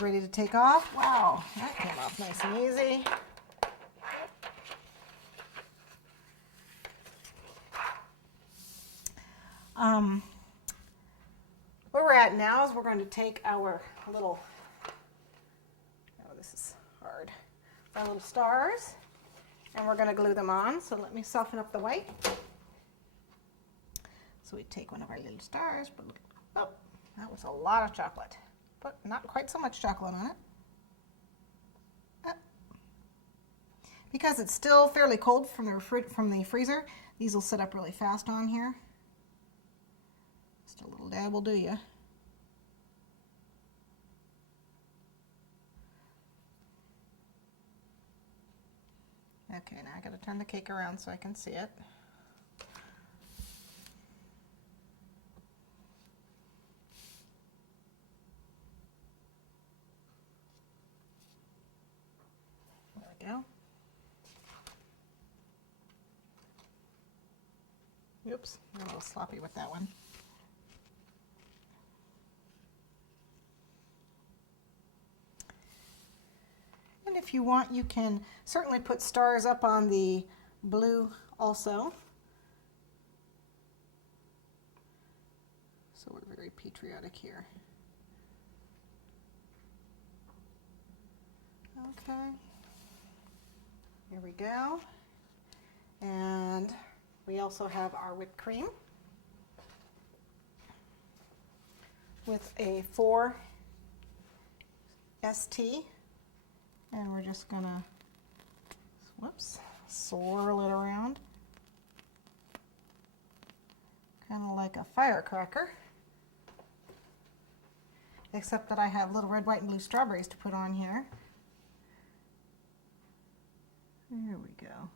is ready to take off. Wow, that came off nice and easy. Where we're at now is we're going to take our little, oh, this is hard, our little stars, and we're going to glue them on. So let me soften up the white. So we take one of our little stars, but oh, that was a lot of chocolate, but not quite so much chocolate on it. Oh. Because it's still fairly cold from the freezer, these will sit up really fast on here. Just a little dab will do you. Okay, now I got to turn the cake around so I can see it. There we go. Oops, I'm a little sloppy with that one. And if you want, you can certainly put stars up on the blue also. So we're very patriotic here. Okay, here we go. And we also have our whipped cream with a 4 ST. And we're just gonna, whoops, swirl it around. Kind of like a firecracker. Except that I have little red, white, and blue strawberries to put on here. There we go.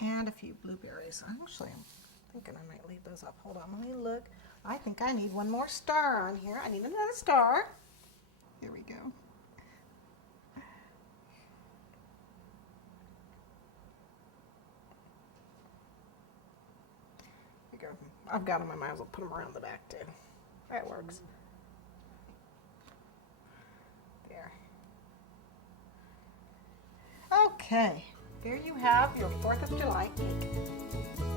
And a few blueberries. Actually, I'm thinking I might leave those up. Hold on, let me look. I think I need one more star on here. I need another star. There we go. There you go. I've got them. I might as well put them around the back too. That works. There. Okay. There you have your 4th of July cake.